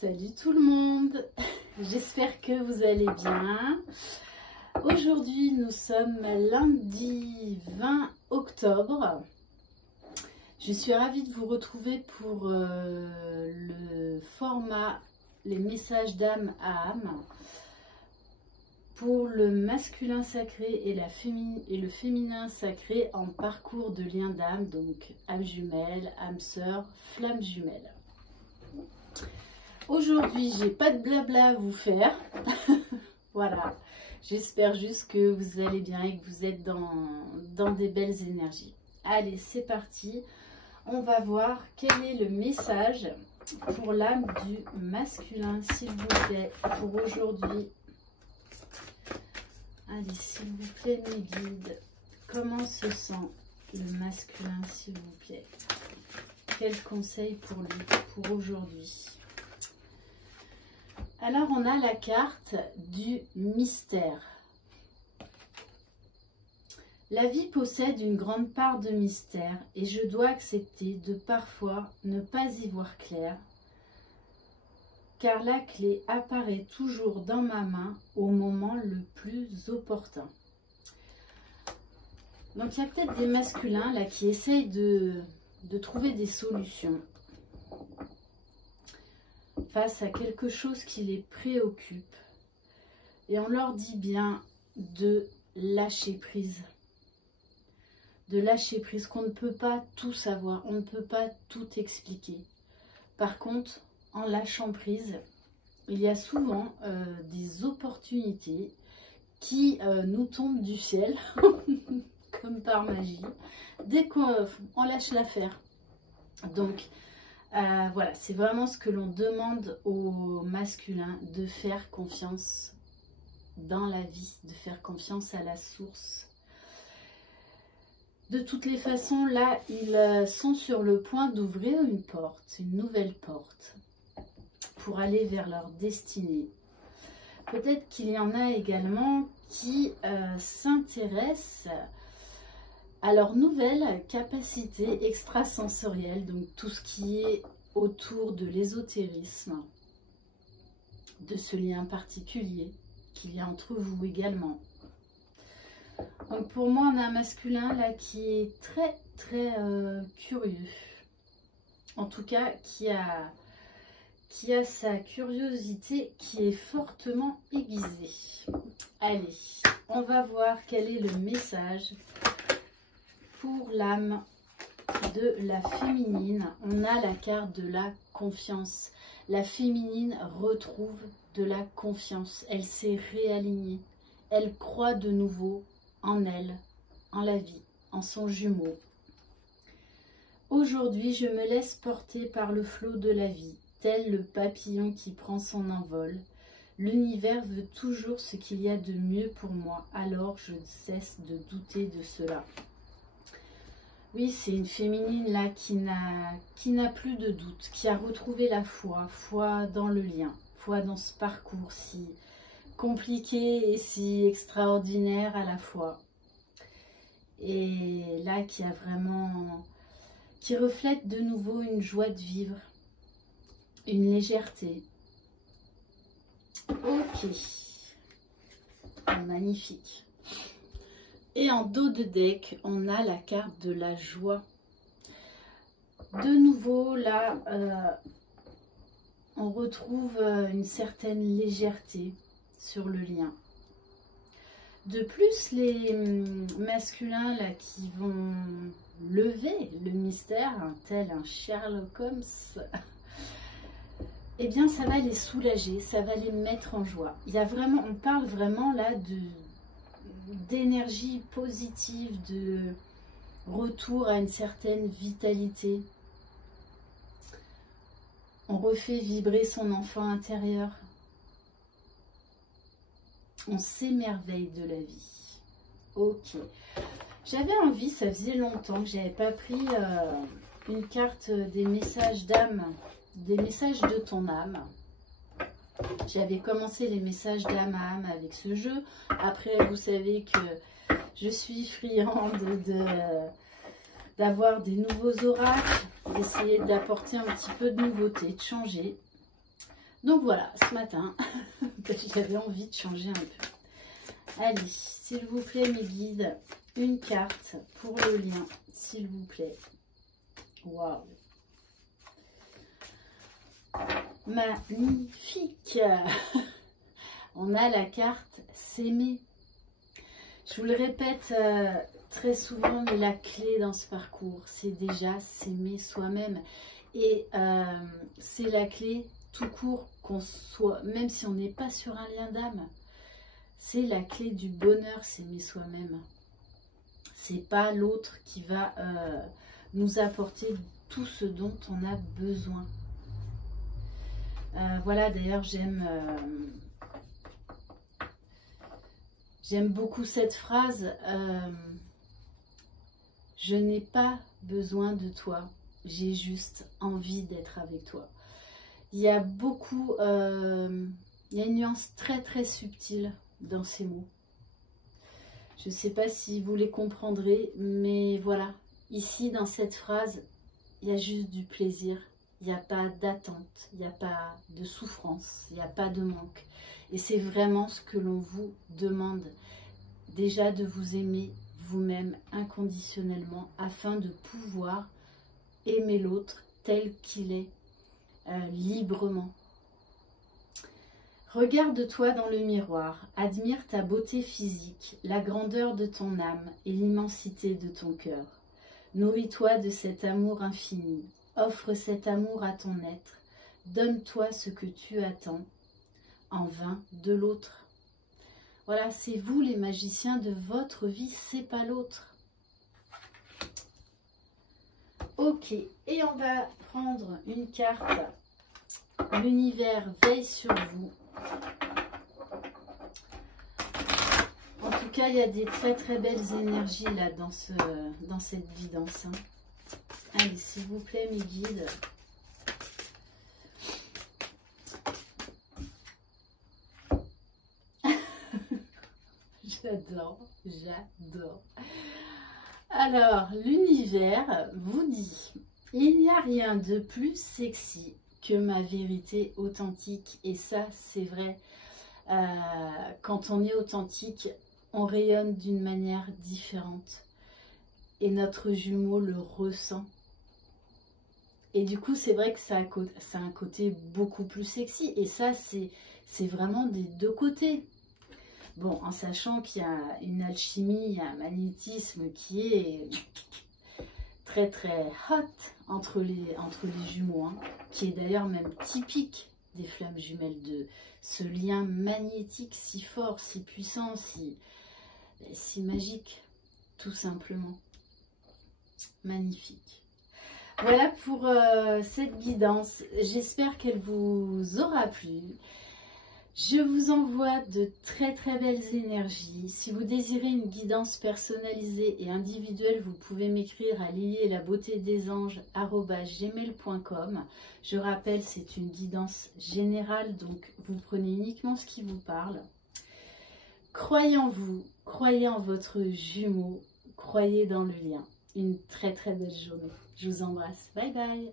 Salut tout le monde, j'espère que vous allez bien. Aujourd'hui nous sommes lundi 20 octobre. Je suis ravie de vous retrouver pour le format les messages d'âme à âme pour le masculin sacré et le féminin sacré en parcours de lien d'âme, donc âme jumelle, âme sœur, flamme jumelle. Aujourd'hui, j'ai pas de blabla à vous faire. Voilà, j'espère juste que vous allez bien et que vous êtes dans des belles énergies. Allez, c'est parti. On va voir quel est le message pour l'âme du masculin, s'il vous plaît, pour aujourd'hui. Allez, s'il vous plaît, mes guides, comment se sent le masculin, s'il vous plaît? Quel conseil pour lui, pour aujourd'hui? Alors, on a la carte du mystère. La vie possède une grande part de mystère et je dois accepter de parfois ne pas y voir clair, car la clé apparaît toujours dans ma main au moment le plus opportun. Donc, il y a peut-être des masculins là qui essayent de trouver des solutions face à quelque chose qui les préoccupe. Et on leur dit bien de lâcher prise. De lâcher prise, qu'on ne peut pas tout savoir, on ne peut pas tout expliquer. Par contre, en lâchant prise, il y a souvent des opportunités qui nous tombent du ciel, comme par magie, dès qu'on lâche l'affaire. Donc, voilà, c'est vraiment ce que l'on demande aux masculins, de faire confiance dans la vie, de faire confiance à la source. De toutes les façons, là, ils sont sur le point d'ouvrir une porte, une nouvelle porte, pour aller vers leur destinée. Peut-être qu'il y en a également qui s'intéressent à leur nouvelle capacité extrasensorielle, donc tout ce qui est autour de l'ésotérisme, de ce lien particulier qu'il y a entre vous également. Donc pour moi, on a un masculin là qui est très curieux, en tout cas qui a sa curiosité qui est fortement aiguisée. Allez, on va voir quel est le message pour l'âme de la féminine. On a la carte de la confiance. La féminine retrouve de la confiance. Elle s'est réalignée. Elle croit de nouveau en elle, en la vie, en son jumeau. Aujourd'hui, je me laisse porter par le flot de la vie, tel le papillon qui prend son envol. L'univers veut toujours ce qu'il y a de mieux pour moi, alors je cesse de douter de cela. Oui, c'est une féminine là qui n'a plus de doute, qui a retrouvé la foi, foi dans le lien, foi dans ce parcours si compliqué et si extraordinaire à la fois. Et là qui a vraiment, qui reflète de nouveau une joie de vivre, une légèreté. Ok, magnifique. Et en dos de deck, on a la carte de la joie. De nouveau, là, on retrouve une certaine légèreté sur le lien. De plus, les masculins là, qui vont lever le mystère, tel un Sherlock Holmes, eh bien, ça va les soulager, ça va les mettre en joie. Il y a vraiment, on parle vraiment là d'énergie positive, de retour à une certaine vitalité. On refait vibrer son enfant intérieur. On s'émerveille de la vie. Ok. J'avais envie, ça faisait longtemps que j'avais pas pris une carte des messages d'âme, des messages de ton âme. J'avais commencé les messages d'âme à âme avec ce jeu. Après, vous savez que je suis friande d'avoir des nouveaux oracles, d'essayer d'apporter un petit peu de nouveauté, de changer. Donc voilà, ce matin, j'avais envie de changer un peu. Allez, s'il vous plaît mes guides, une carte pour le lien, s'il vous plaît. Waouh! Magnifique! On a la carte s'aimer. Je vous le répète très souvent, mais la clé dans ce parcours, c'est déjà s'aimer soi-même. Et c'est la clé tout court, qu'on soit, même si on n'est pas sur un lien d'âme, c'est la clé du bonheur, s'aimer soi-même. C'est pas l'autre qui va nous apporter tout ce dont on a besoin. Voilà, d'ailleurs, j'aime beaucoup cette phrase. Je n'ai pas besoin de toi, j'ai juste envie d'être avec toi. Il y a beaucoup, il y a une nuance très très subtile dans ces mots. Je ne sais pas si vous les comprendrez, mais voilà, ici dans cette phrase, il y a juste du plaisir, il n'y a pas d'attente, il n'y a pas de souffrance, il n'y a pas de manque. Et c'est vraiment ce que l'on vous demande, déjà de vous aimer vous-même inconditionnellement afin de pouvoir aimer l'autre tel qu'il est, librement. Regarde-toi dans le miroir, admire ta beauté physique, la grandeur de ton âme et l'immensité de ton cœur. Nourris-toi de cet amour infini, offre cet amour à ton être, donne-toi ce que tu attends en vain de l'autre. Voilà, c'est vous les magiciens de votre vie, c'est pas l'autre. Ok, et on va prendre une carte. L'univers veille sur vous. En tout cas, il y a des très très belles énergies là dans cette guidance. Allez, s'il vous plaît, mes guides. J'adore, j'adore. Alors, l'univers vous dit, il n'y a rien de plus sexy que ma vérité authentique. Et ça, c'est vrai. Quand on est authentique, on rayonne d'une manière différente. Et notre jumeau le ressent. Et du coup, c'est vrai que ça a un côté beaucoup plus sexy. Et ça, c'est vraiment des deux côtés. Bon, en sachant qu'il y a une alchimie, il y a un magnétisme qui est très très hot entre les jumeaux, hein, qui est d'ailleurs même typique des flammes jumelles, de ce lien magnétique si fort, si puissant, si magique, tout simplement. Magnifique. Voilà pour cette guidance. J'espère qu'elle vous aura plu. Je vous envoie de très très belles énergies. Si vous désirez une guidance personnalisée et individuelle, vous pouvez m'écrire à lilietlabeutédesanges@gmail.com. Je rappelle, c'est une guidance générale, donc vous prenez uniquement ce qui vous parle. Croyez en vous, croyez en votre jumeau, croyez dans le lien. Une très très belle journée. Je vous embrasse. Bye bye.